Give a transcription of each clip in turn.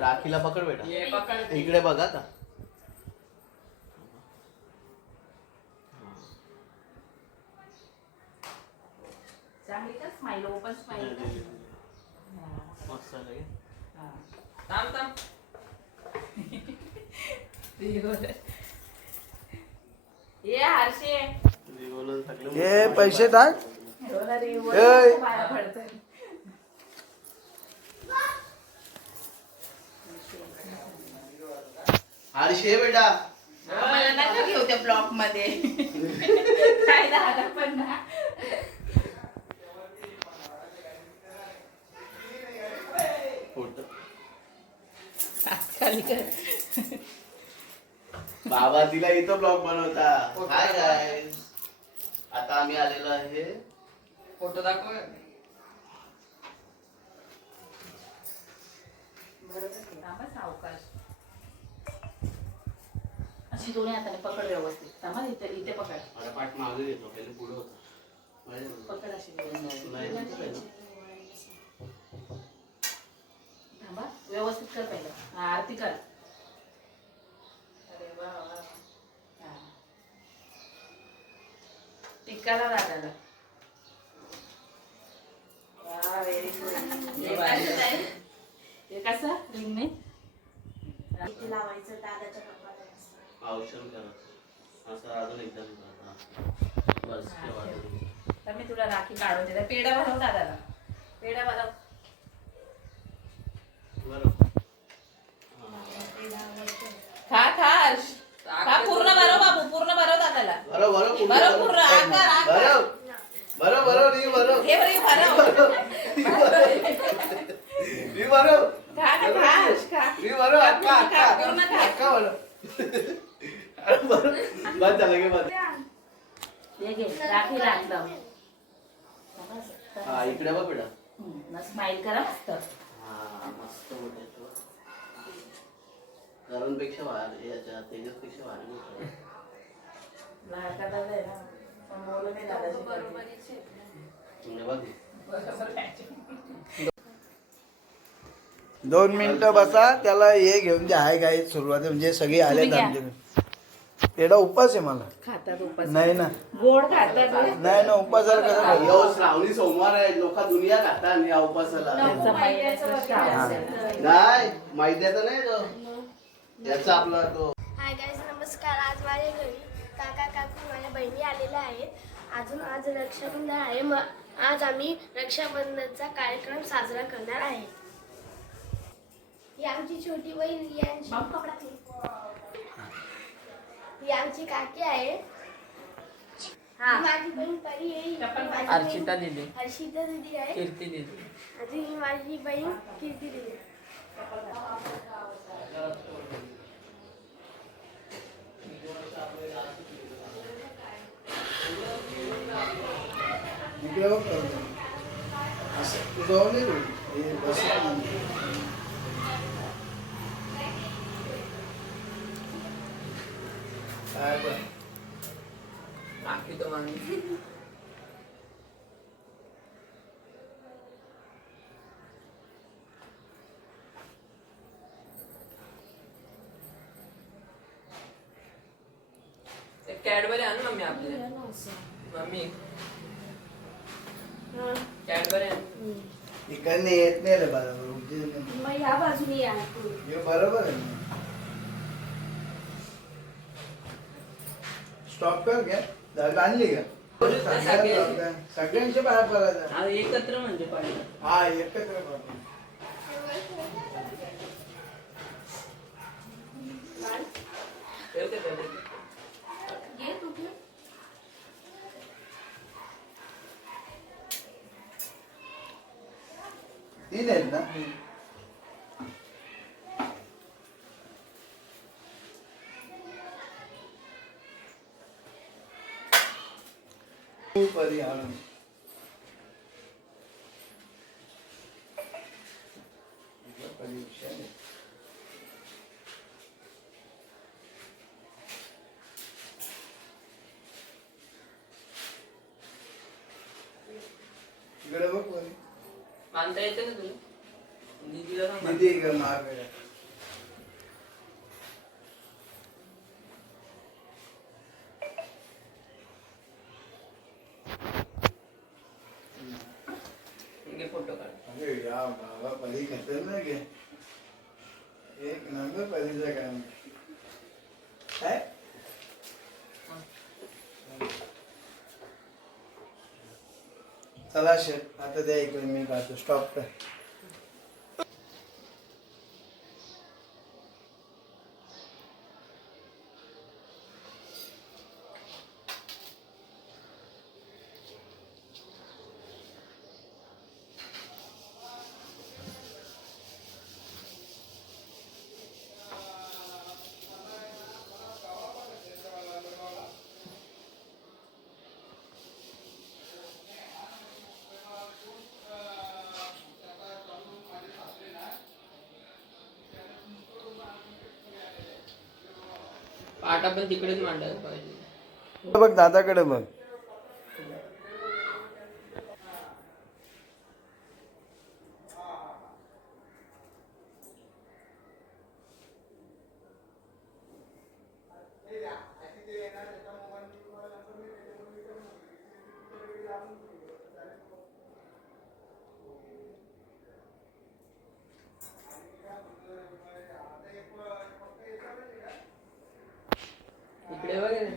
राखीला पकड बेटा, इकडे बघा का. चांगली का स्माइल, ओपन स्माइल. मस्त आलं. थांब थांब. ये हर्षे, ये पैसे टाक. पाया पडतं. हर्षे बेटा, मला नका घेऊ त्या ब्लॉक मध्ये. काय दादा पण ना. बाबा तिला इथं ब्लॉग बनवता. हाय गाईस, आता आम्ही आलेलो आहे. फोटो दाखव. सावकाश अशी दोन्ही हाताने पकड व्यवस्थित. थांबा, इथे इथे पकड. अरे पाठ मागे घेतो, पहिले पुढे होता. पकड अशी. थांबा, व्यवस्थित कर पहिलं. हा, आरती कर. अरे वा वा. टिक्काला दादाला. वा, व्हेरी गुड. हे कसं रिंगने इथे लावायचं दादाच्या कपाळाला. औषध करा असं अजून एकदा बस. तर मी तुला राखी काढून देते. पेढा बनव दादाला. पेढा बनव. खा खा हर्ष. खा पूर्ण भरव बाबू, पूर्ण भरव दादाला. बरं भरव पूर्ण. आकार बरं री बरं हे बरं भरव. खा ना, खा हर्ष, खा. बरं खा, पूर्ण खा. बस झालं की बस. हे घे, राखी राख लाव. हा, इकडे बघ बेटा. स्माइल करा मस्त. हा, मस्त मोठे करण पेक्षा भारी, याच्या तेजसपेक्षा भारी. लाडका दादा आहे ना, पण बोलू नाही दादाची. बघ 2 मिनिटं बसा. त्याला हे घेऊन जे आहे काय सुरुवात म्हणजे सगळी आले आमचे. पेढा उपास आहे मला. खातात उपास नाही ना, गोड खातात. नाही ना, उपासाला कसं खायचं? यो श्रावणी सोमवार आहे, लोक दुनिया खातात या उपासाला. नाही मैद्याचा नाही तो, याचा आपला तो. हाय गाईज, नमस्कार. आज माझ्या घरी काका काकू माझ्या बहिणी आलेल्या आहेत. आज रक्षाबंधन आहे. मग आज आम्ही रक्षाबंधनचा कार्यक्रम साजरा करणार आहे. ही आमची छोटी बहीण, ही आमची काकी आहे. ही माझी बहीण परी आहे. अर्चिता दीदी, हर्षिता दीदी आहे. कीर्ती दीदी. आणि ही माझी बहीण कीर्ती दीदी. इकडे बघ. असं तू जाऊ नाही रे. हे बस. काय बघ. बाकी तो माणूस. कॅडबरी आण मम्मी आपली. मम्मी कॅडबरी आण. इकडनं येत नाही रे बरोबर. मग ह्या बाजूने या. हे बरोबर आहे ना. स्टॉप कर घ्या. दाल आणली का? सगळ्यांचे बाहेर पडायचं. एकत्र म्हणजे पाहिजे. हा, एकत्र पडा. घे तू घे. तीन आहेत ना. परिहार इकडे बघ. मानता येते ना तुला? दीदीला सांग. दीदी मार. परी खतरनाक आहे. एक नंबर परीचा काम काय. चला शेट आता द्या इकडे मी काढतो स्टॉप कर. पाटा पण तिकडेच मांडायला पाहिजे. बघ दादाकडे बघ. इकडे वगैरे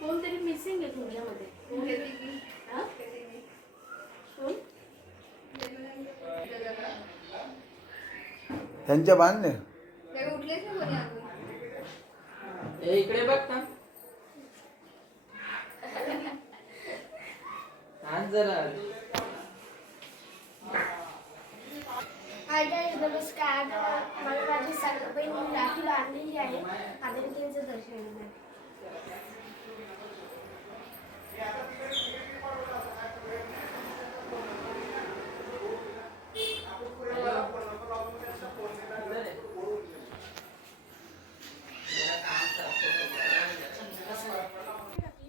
कोणतरी मिसिंग आहे तुमच्यामध्ये. हा? कोण? त्यांच्या बांधले हे इकडे बघ ना. आज जरा हाय गाईज, नमस्कार. मला माझी बहीण राखीला आणलेली आहे. आता मी त्यांचं दर्शन घेणार.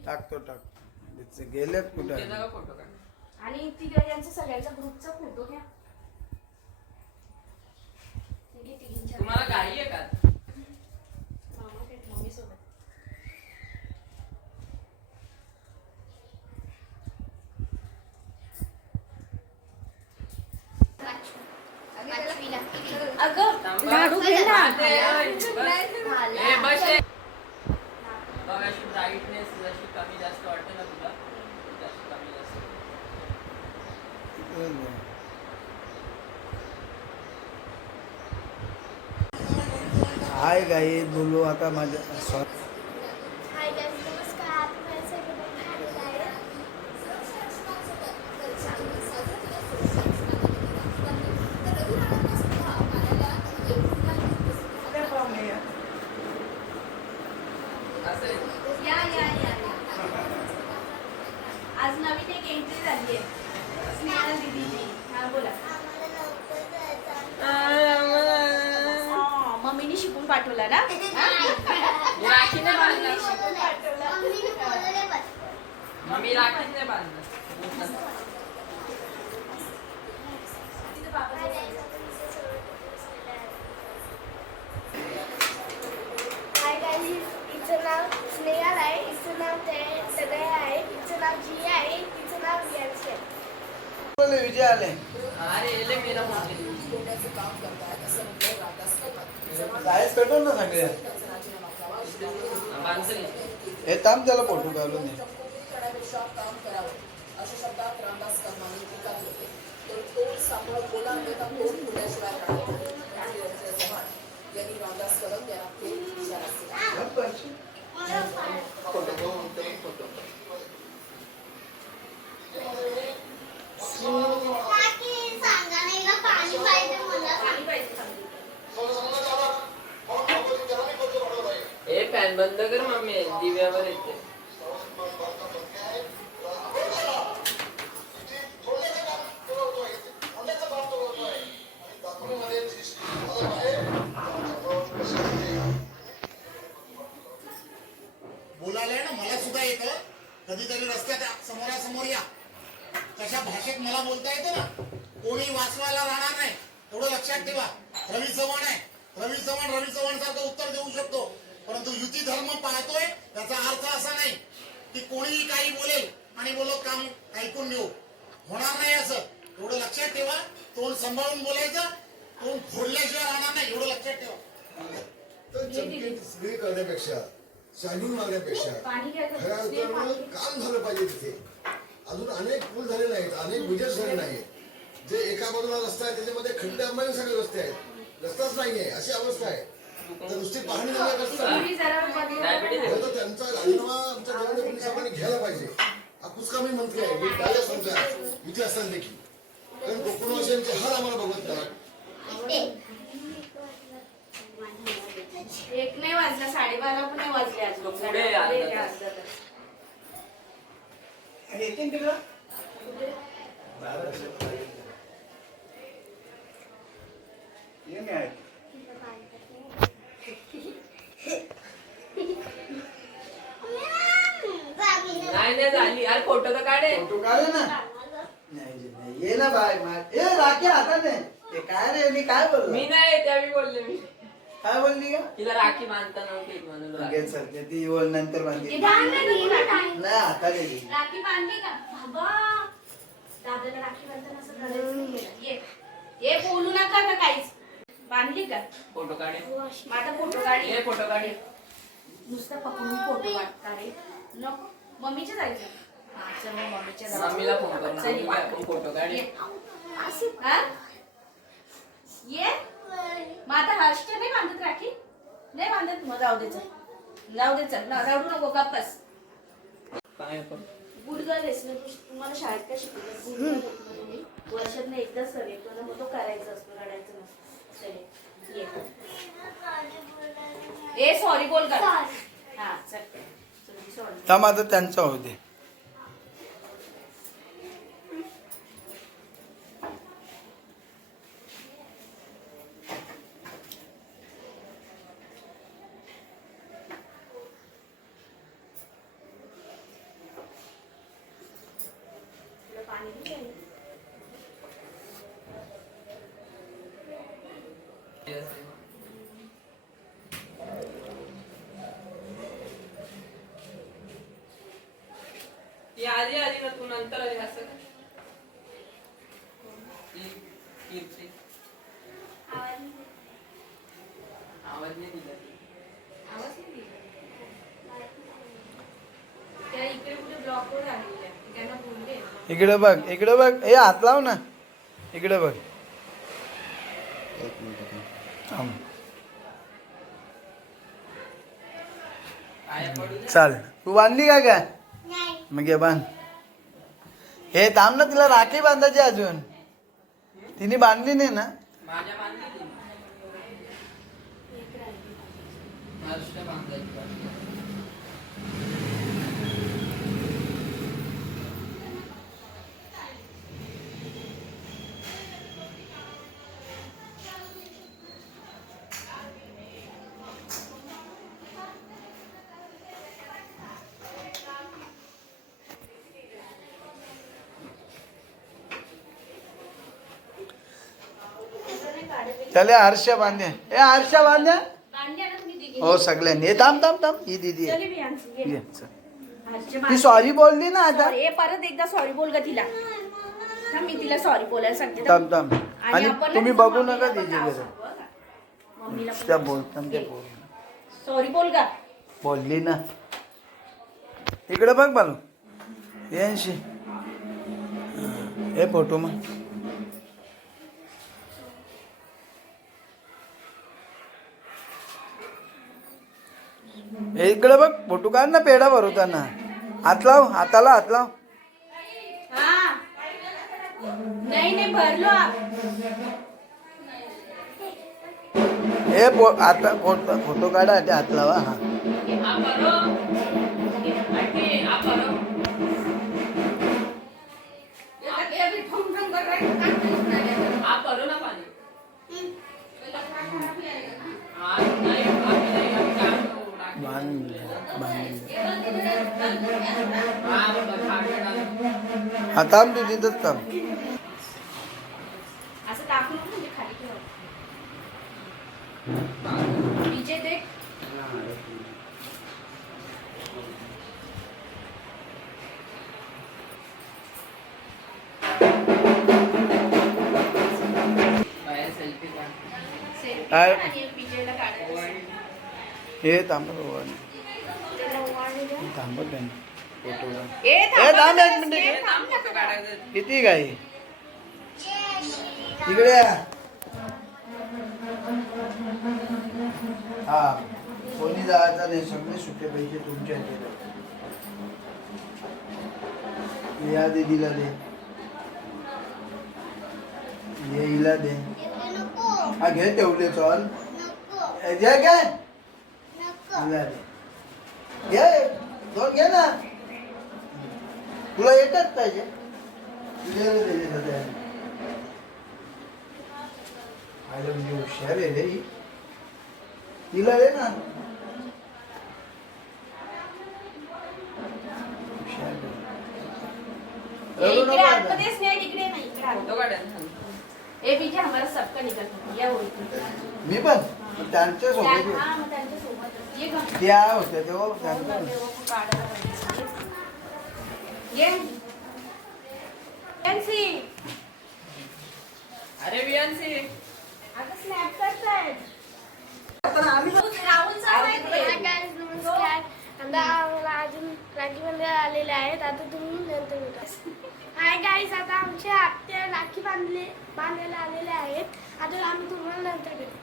टाकतो गेलेत कुठे. फोटो काढ. आणि यांचा सगळ्यांचा ग्रुपचा फोटो घ्या. तुम्हाला गाडी आहे का? मम्मी सोबत. अगं लाडू घे ना. हे बस हे. बघ अशी ब्राईटनेस जशी कमी जास्त वाटते ना तुला, जास्त कमी जास्त. हाय गाई बोलू आता माझ्या हाय गाईज, नमस्कार. माझ्या सगळ्यांना आलेलं आहे. असं आहे. आज नवीन एक एंट्री झाली आहे स्नेहा दीदीची. हा बोला. मम्मीने शिकून पाठवला ना. राखी नाही बांधलं. शिकून पाठवला. मम्मी राखीच नाही बांधलं. तिचं बाबा हाय गाईज, हिचं नाव स्नेहल आहे. हिचं नाव तनय आहे. हिचं नाव जिया आहे. हिचं नाव रियांशी आहे. विजय आले. अरे एले मेरा फोन. सायन्स पेटवून ना सगळे. बांधलं. हे थांब त्याला फोटो काढून दे. हे फॅन बंद कर मम्मी, दिव्यावर येते. बोलायला ना मला सुद्धा येत कधीतरी रस्त्यात समोरासमोर या. तशा भाषेत मला बोलता येतं ना. कोणी वाचवायला राहणार नाही एवढं लक्षात ठेवा. रवी चव्हाण आहे. रवी चव्हाण सारखं उत्तर देऊ शकतो, परंतु युती धर्म पाळतोय त्याचा अर्थ असा नाही की कोणीही काही बोलेल आणि बोलो काम ऐकून घेऊ. होणार नाही असं. एवढं लक्षात ठेवा. तोंड सांभाळून बोलायचं. तोंड फोडल्याशिवाय राहणार नाही एवढं लक्षात ठेवा. तर चमकी स्त्री करण्यापेक्षा शायनिंग मारण्यापेक्षा खऱ्या अर्थानं काम झालं पाहिजे तिथे. अजून अनेक पूल झाले नाहीत, अनेक ब्रिजेस झाले नाहीत. जे एका बाजूला रस्ता आहे त्याच्यामध्ये खड्डे अंबाने सगळे रस्ते आहेत, रस्ताच नाहीये अशी अवस्था आहे. तर नुसती पाहणी झाली रस्ता तर त्यांचा राजीनामा आमच्या देवेंद्र फडणवीस साहेबांनी घ्यायला पाहिजे. हा कुचकामी मंत्री आहे, मी काय सांगतोय इथे असताना देखील. कारण कोकणवासियांचे हाल आम्हाला बघत नाही. एक नाही वाजला, 12:30 पण नाही वाजले आज लोक. पुढे अर्धा तास. येते तिकडं ये नाही आहे. नाही झाली यार, फोटो तर काढे. फोटो काढे ना. नाही ये ना बाय ए राखी आता नाही. ते काय रे मी काय बोललो? मी नाही त्यावेळी बोलले. मी काय बोलली का? तिला राखी बांधता नव्हती म्हणून लगेच सरते ती बोल नंतर बांधली. नाही आता गेली. राखी बांधली का बाबा? दादाला राखी बांधताना असं करायचं नाही. ये बोलू नका का काहीच. बांधली का? फोटो काढे. माझा फोटो काढी. ये फोटो काढे. नुसतं पकडून फोटो काढता रे. नको मम्मीच्या जायचं. हा, चल मग मम्मीच्या जायचं. मम्मीला फोन करून चल, सांगू, आपण फोटो काढे. ये. हा? ये मग आता हर्षच्या नाही बांधत राखी? नाही बांधत मग जाऊ दे चल. जाऊ दे चल. रडू नको गप्पस. काय पण गुडगर्ल आहेस ना तू. तुम्हाला शाळेत काय शिकवतात? गुडगर्ल होतो ना तुम्ही. वर्षातनं एकदाच सर येतो ना, मग तो करायचा असतो, रडायचं नसतं. चल ये. ए सॉरी बोल का? हा चल चल सॉरी. थांब आता त्यांचा होऊ दे. ती आधी आली ना, तू नंतर आली असं का? कीर्ती आवाज नाही दिला. आवाज नाही दिला. त्या इकडे कुठे ब्लॉकवर आलेले आहे. त्यांना बोलले. इकडे बघ हे हात लाव ना. इकडे बघ. थांब. पाया पडू दे. चाल तू बांधली का काय? मग ये बांध. हे थांब ना, तिला राखी बांधायची अजून. तिने बांधली नाही ना. माझ्या बांधली ती. महाराष्ट्र बांधायची बाकी. चले हर्षा बांधे. ए हर्षा बांधे. बांधले ना तुम्ही दिदी? हो सगळ्यांनी. हे थांब थांब थांब. ही दीदी आहे. चल मी आणते. ये. ये, चल. हर्षच्या ती बांधले. सॉरी बोलली ना आता. Sorry. ए परत एकदा सॉरी बोल ग तिला. थांब, मी तिला सॉरी बोलायला सांगते. थांब थांब. आणि आपण ना तुम्ही तिच्या बघू नका मम्मीला पण तिची नाव घरी. सांगू बरं का? मम्मीला पण त्या नाव बोलतात सांगू. ते ये. बोल. सॉरी बोल का? बोलली ना. इकडे बघ बालू. यांशी हे फोटो मग. हे इकडे बघ फोटो काढ ना. पेढा भरवताना हात लाव. हाताला हात लाव. हा नाही नाही भरलो. हे आता फोटो काढा. ते हात लावा. हा आप करो. आंटी आप करो. आप करो ना पानी. हाँ, नहीं, अभी नहीं, अभी काम करो. बांध बांध. हा थांब तू तिथंच थांब. असं टाकून म्हणजे खाली ठेव. विजय देख. सेल्फी काढ. सेल्फी काय? आणि विजयला काढायचं. हे थांब त्याला वाढू द्या. थांबत नाही फोटो ए थांब एक मिनिट. ए, थांब ना फोटो काढायचं. किती काय इकडे या. हा कोणी जायचं नाही, सगळे सुटे पैसे तुमचे आहेत. या दीदीला दे, ये हिला दे. हा घे तेवढे चल. घे काय हिला दे. घे दोन घे ना. तुला एकच पाहिजे. तुझ्या दे सध्या. आयला म्हणजे हुशार आहे रे ही. तिला दे ना. हुशार आहे. रडू इकडे नको आता. आतमध्ये स्नेह इकडे नाही इकडे आत. फोटो काढायचं. ए विजय हमारा सबका निकल या होईल. मी पण त्यांच्या सोबत हा मग त्यांच्या सोबत ये गं. त्या होत्या तेव्हा त्यांच्या ये फॅन्सी. अरे वियांशी आता स्नॅप करतायत. राहुलचा माहिती हाय आहे. गाईज, नमस्कार. आता आम्हाला अजून राखी बांधायला आलेले आहेत. आता तुम्ही नंतर भेटा. हाय गाईज, आता आमच्या आत्या राखी बांधायला आलेले आहेत. आता आम्ही तुम्हाला नंतर भेटू.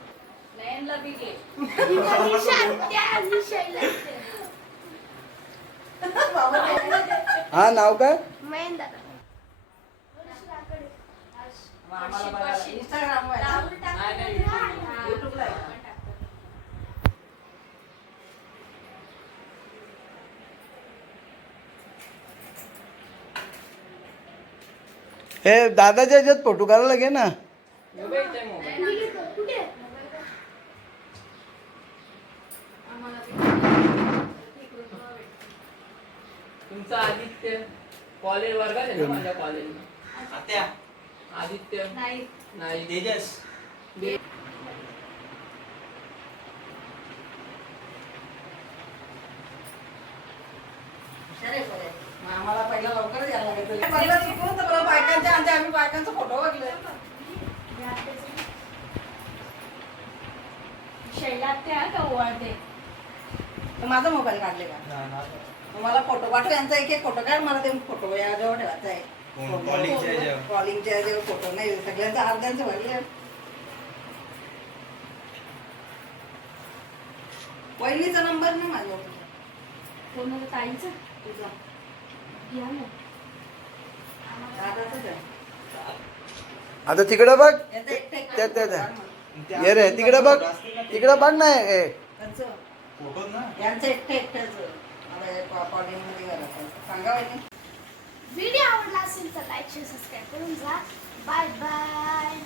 नयनला बी घे. मनीषा आत्या आणि शैला आत्या. हा नाव काय? मयन दादा. राहुल टाक. युट्यूबला आहे. हे दादाच्या ह्याच्यात फोटो काढायला घे ना. मोबाईल कुठे? तुमचा आदित्य कॉलेज वर्गात आहे ना माझ्या कॉलेज. आत्या आदित्य नाही. नाही तेजस आम्हाला पहिला लवकर यायला लागेल. पहिला शिकवून तर बरं बायकांच्या आणि आम्ही बायकांचा फोटो बघले. शैला त्या का ओवाळते. तर माझा मोबाईल काढले का? मला फोटो पाठव. यांचा एक फोटो काढ. मला ते फोटो याजवळ ठेवायचा आहे. कॉलिंगच्या याच्यावर फोटो नाही. सगळ्यांचा अर्ध्यांचं भरले. पहिलीचा नंबर नाही माझ्यावर. कोणाला ताईचं तुझा घ्या ना. दादाचाच आहे. आता तिकडं बघ. याचं एकटं एकटं त्या- त्या- फोटो त्या. काढ मला. ये रे तिकडं बघ. तिकडं बघ ना. त्यांचं यांचं एकटं एकट्याच कॉलिंग मध्ये करायचं. सांगा वहिनी. व्हिडिओ आवडला असेल तर लाईक शेअर सबस्क्राईब करून जा. Bye bye.